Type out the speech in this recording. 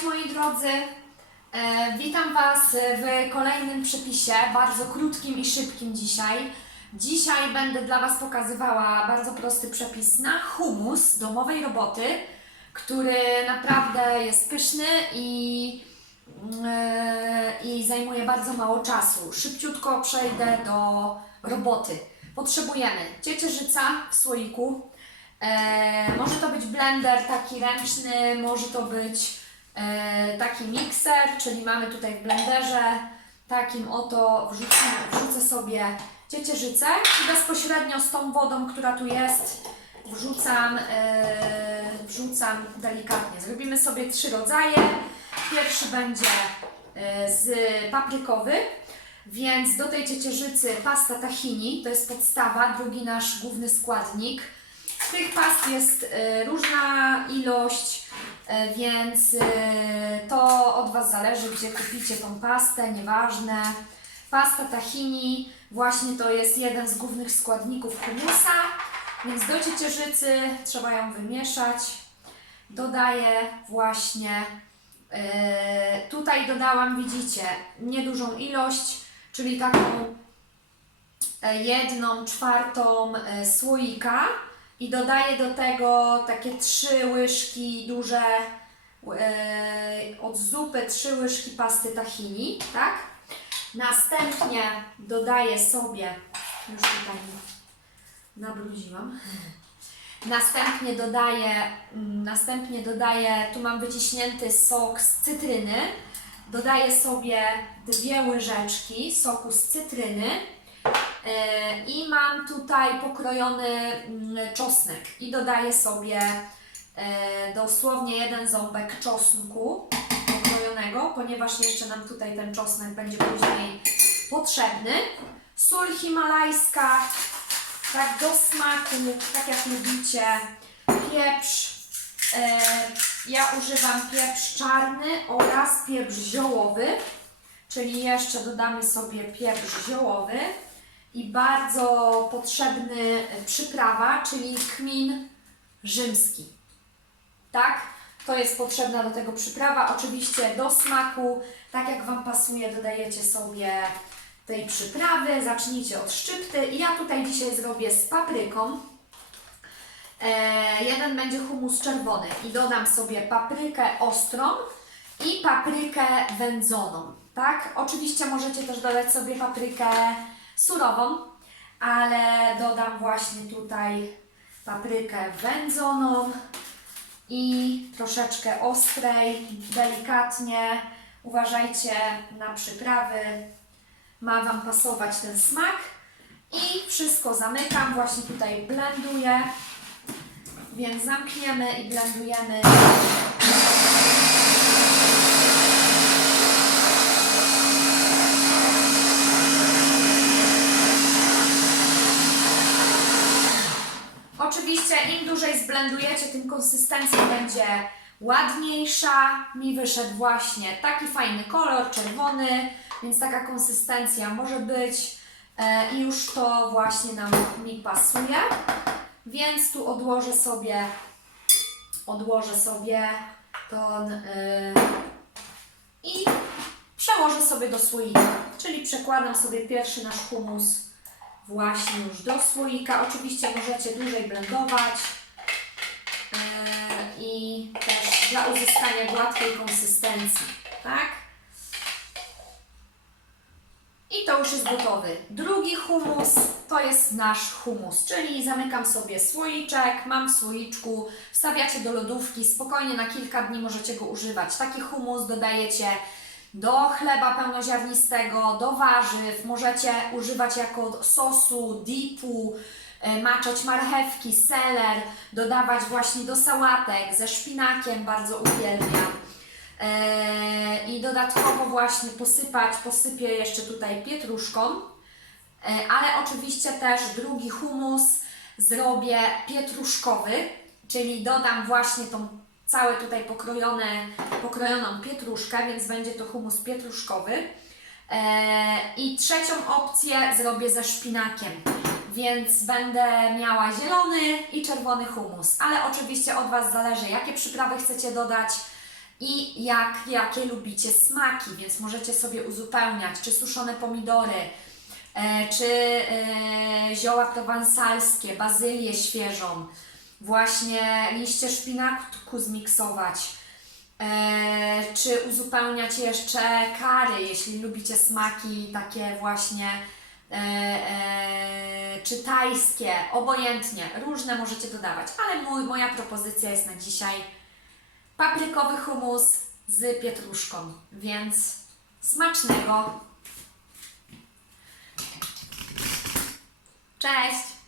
Cześć moi drodzy, e, witam Was w kolejnym przepisie, bardzo krótkim i szybkim dzisiaj. Dzisiaj będę dla Was pokazywała bardzo prosty przepis na humus domowej roboty, który naprawdę jest pyszny i, e, i zajmuje bardzo mało czasu. Szybciutko przejdę do roboty. Potrzebujemy ciecierzyca w słoiku, E, może to być blender taki ręczny, może to być taki mikser, czyli mamy tutaj w blenderze takim oto wrzucę, wrzucę sobie ciecierzycę i bezpośrednio z tą wodą, która tu jest, wrzucam, e, wrzucam delikatnie. Zrobimy sobie trzy rodzaje. Pierwszy będzie e, z paprykowy, więc do tej ciecierzycy pasta tahini, to jest podstawa, drugi nasz główny składnik. Tych past jest e, różna ilość, e, więc e, to od Was zależy, gdzie kupicie tą pastę, nieważne. Pasta tahini właśnie to jest jeden z głównych składników humusa, więc do ciecierzycy trzeba ją wymieszać. Dodaję właśnie, e, tutaj dodałam, widzicie, niedużą ilość, czyli taką e, jedną czwartą e, słoika i dodaję do tego takie trzy łyżki duże e, od zupy, trzy łyżki pasty tahini, tak? Następnie dodaję sobie, już tutaj nabrudziłam. Następnie dodaję, następnie dodaję, tu mam wyciśnięty sok z cytryny. Dodaję sobie dwie łyżeczki soku z cytryny. E, I mam tutaj pokrojony mm, czosnek i dodaję sobie e, dosłownie jeden ząbek czosnku pokrojonego, ponieważ jeszcze nam tutaj ten czosnek będzie później potrzebny. Sól himalajska, tak do smaku, tak jak lubicie. Pieprz, e, ja używam pieprz czarny oraz pieprz ziołowy, czyli jeszcze dodamy sobie pieprz ziołowy i bardzo potrzebny przyprawa, czyli kmin rzymski. Tak? To jest potrzebna do tego przyprawa. Oczywiście do smaku, tak jak Wam pasuje, dodajecie sobie tej przyprawy. Zacznijcie od szczypty. Ja tutaj dzisiaj zrobię z papryką. E, jeden będzie humus czerwony i dodam sobie paprykę ostrą i paprykę wędzoną. Tak? Oczywiście możecie też dodać sobie paprykę surową, ale dodam właśnie tutaj paprykę wędzoną i troszeczkę ostrej, delikatnie. Uważajcie na przyprawy, ma Wam pasować ten smak. I wszystko zamykam, właśnie tutaj blenduję, więc zamkniemy i blendujemy. Oczywiście im dłużej zblendujecie, tym konsystencja będzie ładniejsza. Mi wyszedł właśnie taki fajny kolor, czerwony, więc taka konsystencja może być e, i już to właśnie nam mi pasuje. Więc tu odłożę sobie, odłożę sobie ton e, i przełożę sobie do słoika, czyli przekładam sobie pierwszy nasz humus właśnie już do słoika. Oczywiście możecie dłużej blendować yy, i też dla uzyskania gładkiej konsystencji, tak? I to już jest gotowy. Drugi humus to jest nasz humus, czyli zamykam sobie słoiczek, mam w słoiczku, wstawiacie do lodówki, spokojnie na kilka dni możecie go używać. Taki humus dodajecie do chleba pełnoziarnistego, do warzyw, możecie używać jako sosu, dipu, e, maczać marchewki, seler, dodawać właśnie do sałatek ze szpinakiem, bardzo uwielbiam. E, I dodatkowo właśnie posypać, posypię jeszcze tutaj pietruszką, E, ale oczywiście też drugi humus zrobię pietruszkowy, czyli dodam właśnie tą całe tutaj pokrojone, pokrojoną pietruszkę, więc będzie to humus pietruszkowy. E, I trzecią opcję zrobię ze szpinakiem, więc będę miała zielony i czerwony humus, ale oczywiście od Was zależy, jakie przyprawy chcecie dodać. i jak, jakie lubicie smaki, więc możecie sobie uzupełniać, czy suszone pomidory, e, czy e, zioła prowansalskie, bazylię świeżą, właśnie liście szpinaku zmiksować, e, czy uzupełniać jeszcze kary, jeśli lubicie smaki takie właśnie e, e, czy tajskie, obojętnie, różne możecie dodawać, ale mój, moja propozycja jest na dzisiaj paprykowy humus z pietruszką, więc smacznego! Cześć!